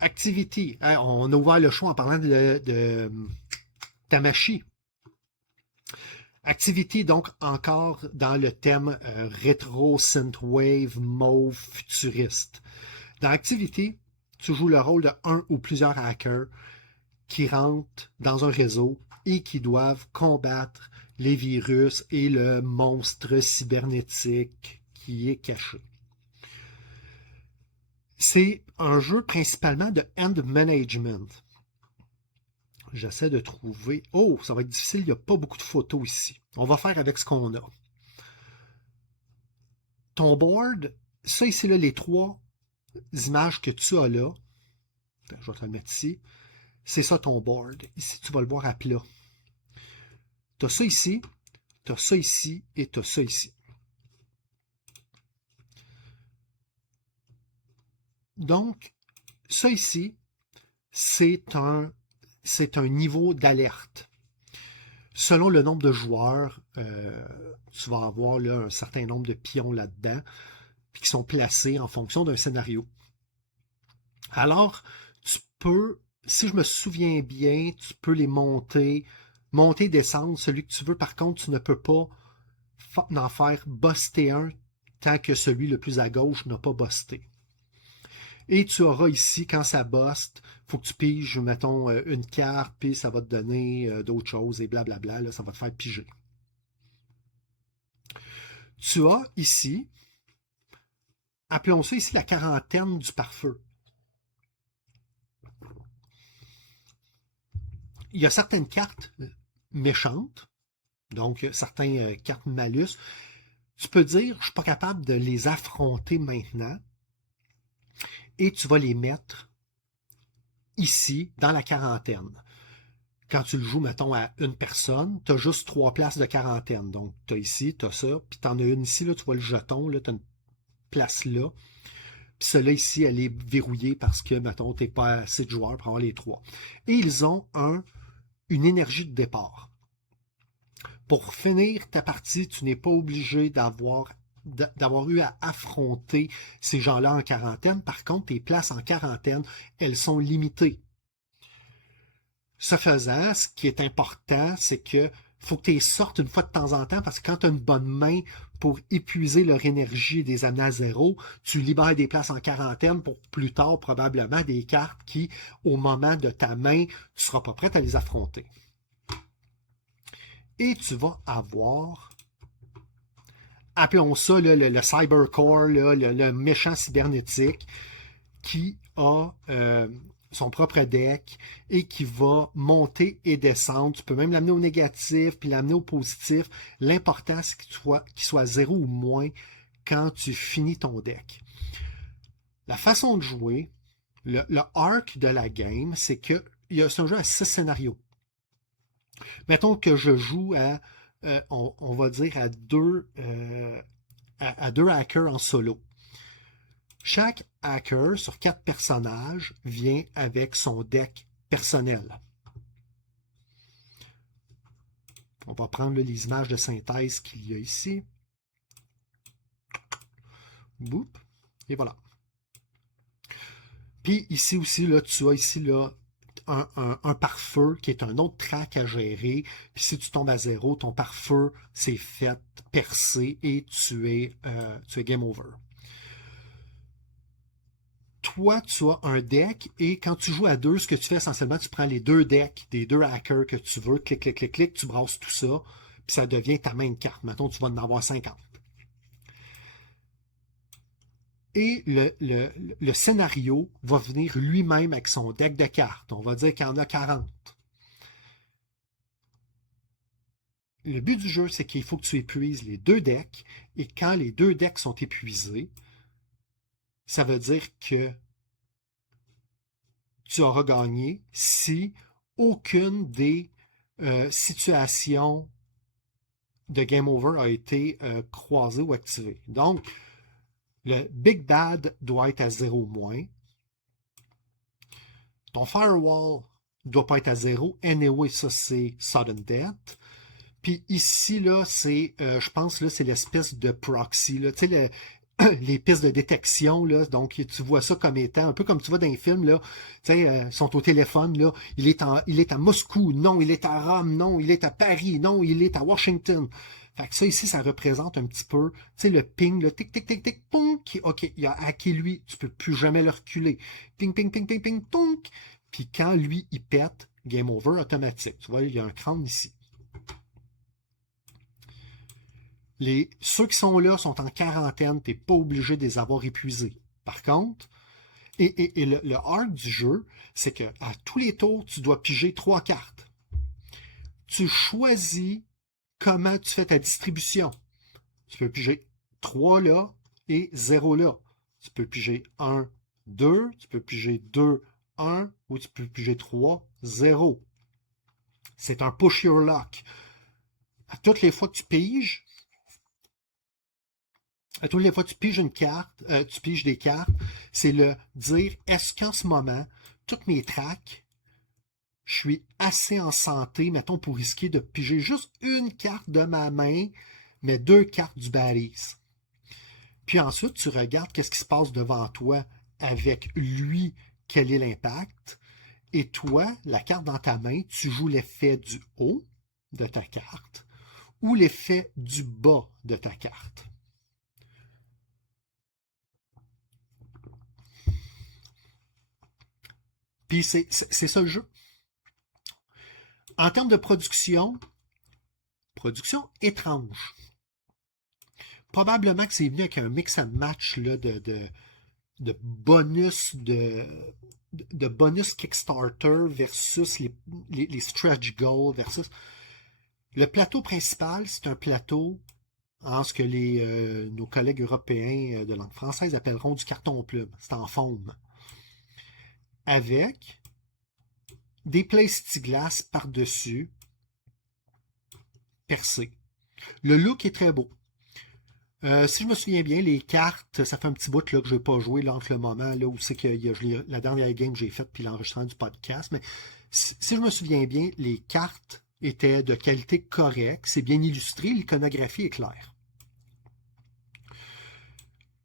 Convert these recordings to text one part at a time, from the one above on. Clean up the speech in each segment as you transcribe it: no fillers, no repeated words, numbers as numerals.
Activity. Hein, on a ouvert le choix en parlant de Tamashi. Activity, donc, encore dans le thème rétro, synthwave, mauve, futuriste. Dans Activity, tu joues le rôle de un ou plusieurs hackers qui rentrent dans un réseau et qui doivent combattre les virus et le monstre cybernétique qui est caché. C'est un jeu principalement de hand management. J'essaie de trouver... Oh, ça va être difficile, il n'y a pas beaucoup de photos ici. On va faire avec ce qu'on a. Ton board, ça ici, là, les trois images que tu as là, je vais te le mettre ici, c'est ça ton board. Ici, tu vas le voir à plat. Tu as ça ici, tu as ça ici et tu as ça ici. Donc, ça ici, c'est un niveau d'alerte. Selon le nombre de joueurs, tu vas avoir là, un certain nombre de pions là-dedans, puis qui sont placés en fonction d'un scénario. Alors, tu peux, si je me souviens bien, tu peux les monter, descendre, celui que tu veux. Par contre, tu ne peux pas en faire buster un tant que celui le plus à gauche n'a pas busté. Et tu auras ici, quand ça buste, il faut que tu piges, mettons, une carte, puis ça va te donner d'autres choses et blablabla, là, ça va te faire piger. Tu as ici, appelons ça ici la quarantaine du pare-feu. Il y a certaines cartes méchantes, donc certaines cartes malus. Tu peux dire, je ne suis pas capable de les affronter maintenant, et tu vas les mettre ici, dans la quarantaine. Quand tu le joues, mettons, à une personne, tu as juste 3 places de quarantaine. Donc, tu as ici, tu as ça, puis tu en as une ici, là, tu vois le jeton, là, tu as une place là. Puis celle-là ici, elle est verrouillée parce que, mettons, tu n'es pas assez de joueurs pour avoir les 3. Et ils ont une énergie de départ. Pour finir ta partie, tu n'es pas obligé d'avoir eu à affronter ces gens-là en quarantaine. Par contre, tes places en quarantaine, elles sont limitées. Ce faisant, ce qui est important, c'est que faut que tu les sortes une fois de temps en temps parce que quand tu as une bonne main pour épuiser leur énergie et les amener à zéro, tu libères des places en quarantaine pour plus tard probablement des cartes qui, au moment de ta main, tu ne seras pas prête à les affronter. Et tu vas avoir, appelons ça le cybercore, le méchant cybernétique qui a son propre deck et qui va monter et descendre. Tu peux même l'amener au négatif puis l'amener au positif. L'important, c'est qu'il soit 0 ou moins quand tu finis ton deck. La façon de jouer, le arc de la game, c'est que c'est un jeu à 6 scénarios. Mettons que je joue à, on va dire, à deux hackers en solo. Chaque hacker sur 4 personnages vient avec son deck personnel. On va prendre les images de synthèse qu'il y a ici. Boop. Et voilà. Puis ici aussi, là, tu as ici là, un pare-feu qui est un autre track à gérer. Puis si tu tombes à 0, ton pare-feu s'est fait percer et tu es game over. Toi, tu as un deck et quand tu joues à 2, ce que tu fais essentiellement, tu prends les 2 decks des 2 hackers que tu veux, clic, clic, clic, clic, tu brasses tout ça, puis ça devient ta main de carte. Mettons, tu vas en avoir 50. Et le scénario va venir lui-même avec son deck de cartes. On va dire qu'il y en a 40. Le but du jeu, c'est qu'il faut que tu épuises les 2 decks, et quand les 2 decks sont épuisés, ça veut dire que tu auras gagné si aucune des situations de game over a été croisée ou activée. Donc, le Big Bad doit être à 0 moins. Ton Firewall ne doit pas être à 0. Anyway, ça, c'est Sudden Death. Puis ici, là, c'est, je pense, là, c'est l'espèce de proxy. Là. Tu sais, les pistes de détection, là, donc tu vois ça comme étant, un peu comme tu vois dans les films, là, tu sais, ils sont au téléphone, là, il est à Moscou, non, il est à Rome, non, il est à Paris, non, il est à Washington. Fait que ça ici, ça représente un petit peu, tu sais, le ping, le tic, tic, tic, tic, pong, ok, il a hacké lui, tu peux plus jamais le reculer. Ping, ping, ping, ping, ping, tonk. Puis quand lui, il pète, game over automatique. Tu vois, il y a un crâne ici. Ceux qui sont là sont en quarantaine, tu n'es pas obligé de les avoir épuisés. Par contre, et le hard du jeu, c'est que à tous les tours, tu dois piger 3 cartes. Tu choisis comment tu fais ta distribution. Tu peux piger 3 là et 0 là. Tu peux piger 1, 2, tu peux piger 2, 1 ou tu peux piger 3, 0. C'est un push your luck. À toutes les fois que tu piges, à toutes les fois que tu piges une carte, tu piges des cartes, c'est le dire, est-ce qu'en ce moment, toutes mes tracks, je suis assez en santé, mettons, pour risquer de piger juste une carte de ma main, mais 2 cartes du Barry's. Puis ensuite, tu regardes qu'est-ce qui se passe devant toi avec lui, quel est l'impact. Et toi, la carte dans ta main, tu joues l'effet du haut de ta carte ou l'effet du bas de ta carte. Puis c'est ça le jeu. En termes de production étrange. Probablement que c'est venu avec un mix and match là, de bonus de bonus Kickstarter versus les stretch goals versus. Le plateau principal, c'est un plateau en ce que nos collègues européens de langue française appelleront du carton plume. C'est en forme. Avec des plexiglas par-dessus percés. Le look est très beau. Si je me souviens bien, les cartes, ça fait un petit bout là, que je n'ai pas joué là, entre le moment là, où c'est que la dernière game que j'ai faite puis l'enregistrement du podcast. Mais si je me souviens bien, les cartes étaient de qualité correcte. C'est bien illustré. L'iconographie est claire.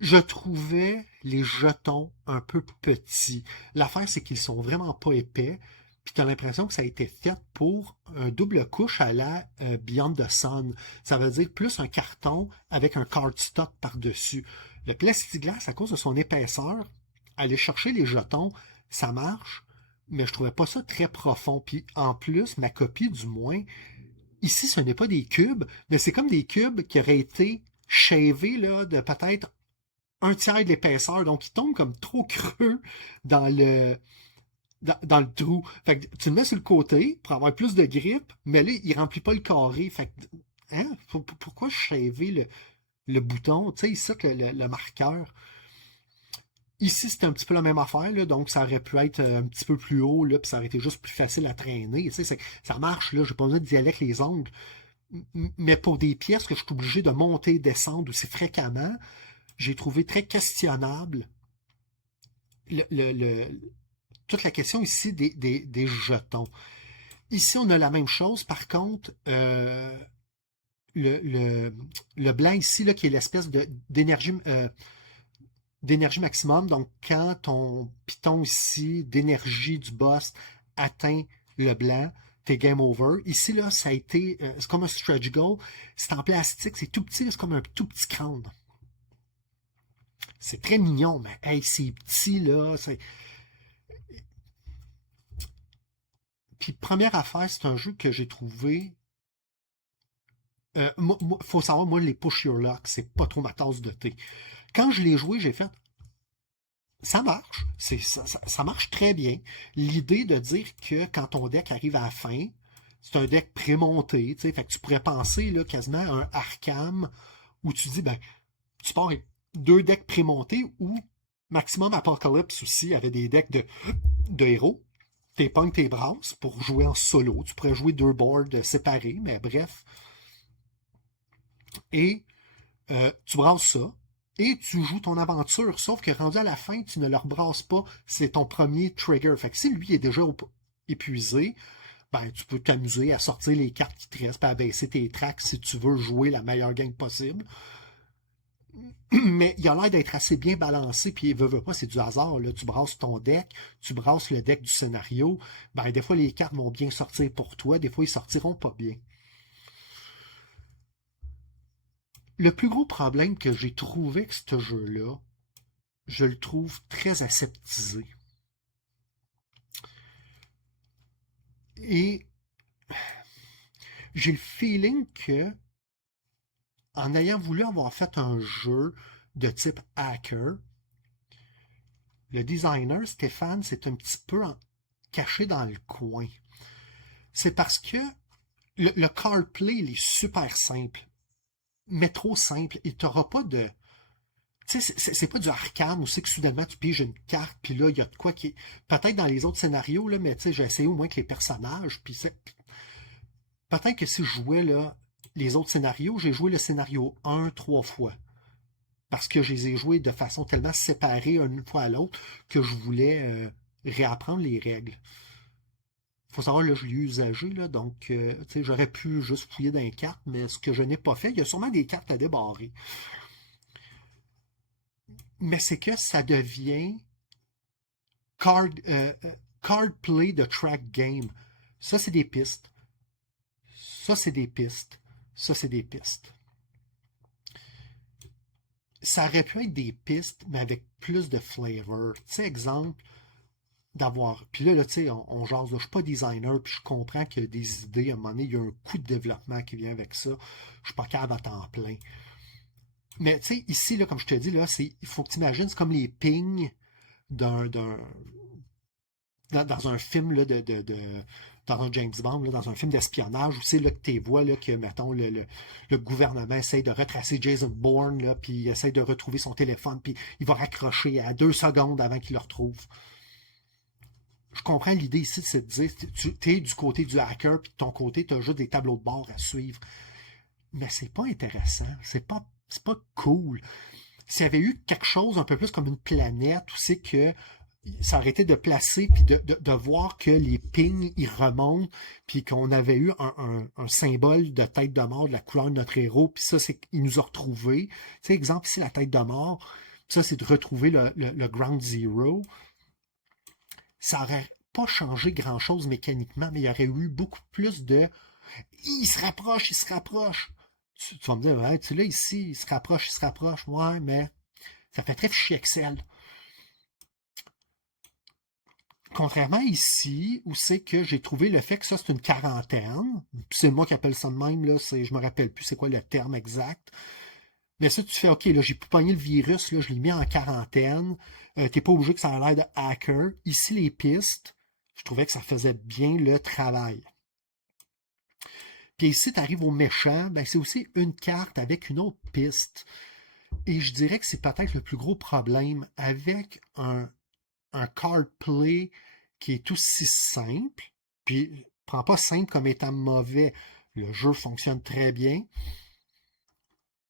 Je trouvais les jetons un peu petits. L'affaire, c'est qu'ils sont vraiment pas épais. Puis tu as l'impression que ça a été fait pour un double couche à la Beyond the Sun. Ça veut dire plus un carton avec un cardstock par-dessus. Le plexiglas, à cause de son épaisseur, aller chercher les jetons, ça marche, mais je trouvais pas ça très profond. Puis en plus, ma copie du moins, ici, ce n'est pas des cubes, mais c'est comme des cubes qui auraient été shavés là, de peut-être un tiers de l'épaisseur, donc il tombe comme trop creux dans dans le trou. Fait que tu le mets sur le côté pour avoir plus de grippe, mais là, il remplit pas le carré. Fait que, hein? Pourquoi shaver le bouton? Tu sais, ici, le marqueur. Ici, c'était un petit peu la même affaire, là, donc ça aurait pu être un petit peu plus haut, là, puis ça aurait été juste plus facile à traîner. Tu sais, ça marche, là, j'ai pas besoin d'y aller avec les ongles. Mais pour des pièces que je suis obligé de monter et descendre aussi fréquemment, j'ai trouvé très questionnable le, le, le, toute la question ici des jetons. Ici, on a la même chose. Par contre, le, le, le blanc ici, là, qui est l'espèce d'énergie maximum, donc quand ton piton ici d'énergie du boss atteint le blanc, t'es game over. Ici, là, ça a été, c'est comme un stretch goal. C'est en plastique, c'est tout petit, c'est comme un tout petit crâne. C'est très mignon, mais hey, c'est petit, là. Puis, première affaire, c'est un jeu que j'ai trouvé. Faut savoir, moi, les push your luck, c'est pas trop ma tasse de thé. Quand je l'ai joué, j'ai fait. Ça marche. Ça marche très bien. L'idée de dire que quand ton deck arrive à la fin, c'est un deck prémonté, tu sais, fait que tu pourrais penser là, quasiment à un Arkham où tu dis, ben, tu pars avec 2 decks prémontés ou Maximum Apocalypse aussi avait des decks de héros. T'es punk, tes brasses pour jouer en solo. Tu pourrais jouer 2 boards séparés, mais bref. Et tu brasses ça. Et tu joues ton aventure. Sauf que rendu à la fin, tu ne le rebrasses pas. C'est ton premier trigger. Fait que si lui est déjà épuisé, ben, tu peux t'amuser à sortir les cartes qui te restent, puis à baisser tes tracks si tu veux jouer la meilleure game possible. Mais il a l'air d'être assez bien balancé, puis veut pas, c'est du hasard. Là. Tu brasses ton deck, tu brasses le deck du scénario. Ben, des fois, les cartes vont bien sortir pour toi, des fois, ils sortiront pas bien. Le plus gros problème que j'ai trouvé avec ce jeu-là, je le trouve très aseptisé. Et j'ai le feeling que, en ayant voulu avoir fait un jeu de type hacker, le designer, Stéphane, s'est un petit peu caché dans le coin. C'est parce que le card play, il est super simple, mais trop simple. Et tu n'auras pas de... Tu sais, c'est pas du arcane où c'est que soudainement tu piges une carte, puis là, il y a de quoi qui est... Peut-être dans les autres scénarios, là, mais tu sais, j'ai essayé au moins que les personnages, puis peut-être que si je jouais là, les autres scénarios, j'ai joué le scénario 1 3 fois. Parce que je les ai joués de façon tellement séparée une fois à l'autre que je voulais réapprendre les règles. Il faut savoir, là, je l'ai usagé, là, donc j'aurais pu juste fouiller dans les cartes, mais ce que je n'ai pas fait, il y a sûrement des cartes à débarrer. Mais c'est que ça devient card, card play de track game. Ça, c'est des pistes. Ça, c'est des pistes. Ça, c'est des pistes. Ça aurait pu être des pistes, mais avec plus de flavor. Tu sais, exemple, d'avoir. Puis là, tu sais, on jase, là, je suis pas designer, puis je comprends qu'il y a des idées. À un moment donné, il y a un coût de développement qui vient avec ça. Je suis pas capable à temps plein. Mais tu sais, ici, là, comme je te dis, là, il faut que tu imagines, c'est comme les pings d'un, dans un film là, dans un James Bond, là, dans un film d'espionnage, où c'est là que tu vois là, que, mettons, le gouvernement essaie de retracer Jason Bourne, là, puis il essaie de retrouver son téléphone, puis il va raccrocher à 2 secondes avant qu'il le retrouve. Je comprends l'idée ici, c'est de dire, tu es du côté du hacker, puis de ton côté, tu as juste des tableaux de bord à suivre. Mais c'est pas intéressant, c'est pas cool. S'il y avait eu quelque chose un peu plus comme une planète, où c'est que ça aurait été de placer, puis de voir que les pings, ils remontent, puis qu'on avait eu un symbole de tête de mort de la couleur de notre héros, puis ça, c'est qu'il nous a retrouvés. Tu sais, exemple, ici, la tête de mort, ça, c'est de retrouver le Ground Zero. Ça aurait pas changé grand-chose mécaniquement, mais il y aurait eu beaucoup plus de il se rapproche, il se rapproche. Tu vas me dire, ouais, tu l'as ici, il se rapproche, ouais, mais ça fait très fichier Excel. Contrairement ici, où c'est que j'ai trouvé le fait que ça, c'est une quarantaine. C'est moi qui appelle ça de même, là, je me rappelle plus c'est quoi le terme exact. Mais ça, tu fais, OK, là, j'ai pu pogner le virus, là, je l'ai mis en quarantaine. T'es pas obligé que ça a l'air de hacker. Ici, les pistes, je trouvais que ça faisait bien le travail. Puis ici, tu arrives au méchant, ben, c'est aussi une carte avec une autre piste. Et je dirais que c'est peut-être le plus gros problème avec un card play qui est aussi simple. Puis, prends pas simple comme étant mauvais. Le jeu fonctionne très bien.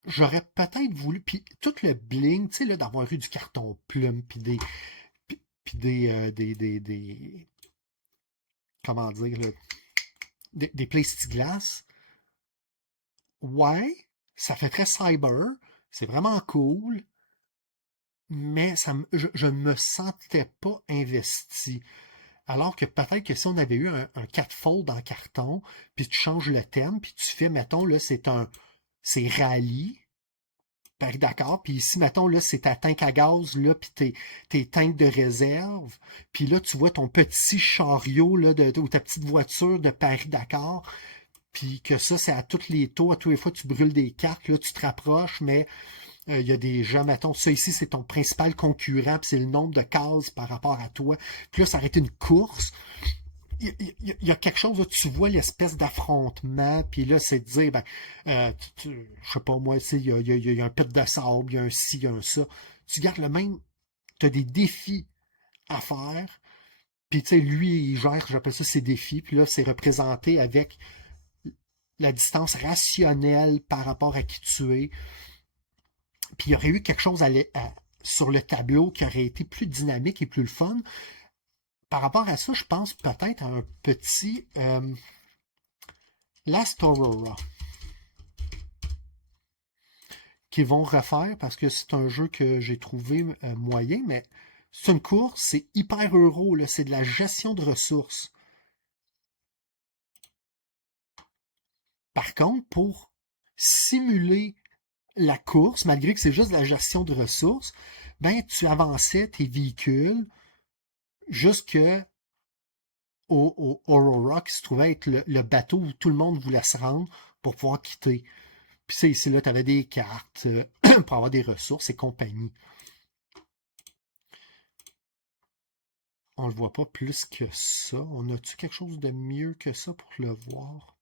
J'aurais peut-être voulu. Puis, tout le bling, tu sais, là, d'avoir eu du carton plume, puis des comment dire, là, des plexiglas. Ouais, ça fait très cyber. C'est vraiment cool. Mais je ne me sentais pas investi. Alors que peut-être que si on avait eu un 4-fold en carton, puis tu changes le thème, puis tu fais, mettons, là, c'est rallye, par d'accord, puis ici, mettons, là, c'est ta tank à gaz, là, puis tes tanks de réserve, puis là, tu vois ton petit chariot, là, ou ta petite voiture de Paris-Dakar, puis que ça, c'est à tous les tours, à tous les fois, tu brûles des cartes, là, tu te rapproches, mais il y a des gens, mettons, ça ici, c'est ton principal concurrent, puis c'est le nombre de cases par rapport à toi. Puis là, ça aurait été une course. Il y a quelque chose, là, tu vois l'espèce d'affrontement, puis là, c'est de dire, ben, je sais pas moi, il y a un pit de sable, il y a un ci, il y a un ça. Tu gardes le même, tu as des défis à faire, puis tu sais, lui, il gère, j'appelle ça ses défis, puis là, c'est représenté avec la distance rationnelle par rapport à qui tu es. Puis il y aurait eu quelque chose sur le tableau qui aurait été plus dynamique et plus le fun. Par rapport à ça, je pense peut-être à un petit Last Aurora. qu'ils vont refaire parce que c'est un jeu que j'ai trouvé moyen, mais c'est une course, c'est hyper euro, là, c'est de la gestion de ressources. Par contre, pour simuler la course, malgré que c'est juste de la gestion de ressources, ben tu avançais tes véhicules jusque au Aurora qui se trouvait être le bateau où tout le monde voulait se rendre pour pouvoir quitter. Puis ça, ici, là, tu avais des cartes pour avoir des ressources et compagnie. On le voit pas plus que ça. On a-tu quelque chose de mieux que ça pour le voir?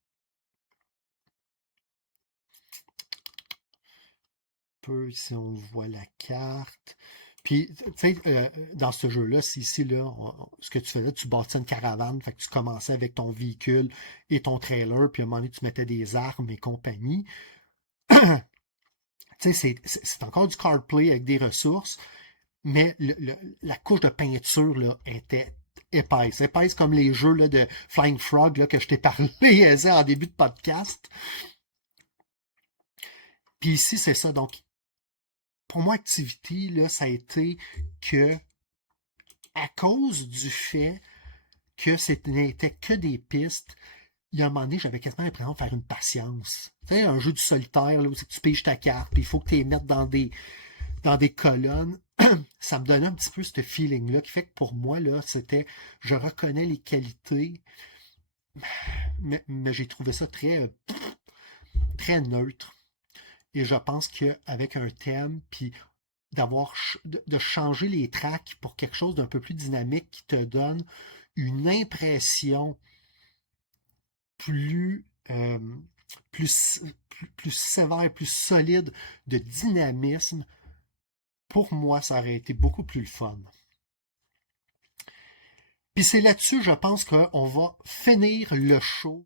Peu, si on voit la carte. Puis, tu sais, dans ce jeu-là, c'est ici, là, ce que tu faisais, tu bâtissais une caravane, fait que tu commençais avec ton véhicule et ton trailer, puis à un moment donné, tu mettais des armes et compagnie. Tu sais, c'est encore du card play avec des ressources, mais la couche de peinture là, était épaisse. Épaisse comme les jeux là, de Flying Frog là, que je t'ai parlé en début de podcast. Puis ici, c'est ça. Donc, pour moi, Activity, là, ça a été que, à cause du fait que ce n'était que des pistes, il y a un moment donné, j'avais quasiment l'impression de faire une patience. Tu sais, un jeu du solitaire, là, où tu piges ta carte, puis il faut que tu les mettes dans des colonnes. Ça me donnait un petit peu ce feeling-là, qui fait que pour moi, là, c'était, je reconnais les qualités, mais j'ai trouvé ça très neutre. Et je pense qu'avec un thème, puis de changer les tracks pour quelque chose d'un peu plus dynamique qui te donne une impression plus, euh, plus sévère, plus solide de dynamisme, pour moi, ça aurait été beaucoup plus le fun. Puis c'est là-dessus, je pense qu'on va finir le show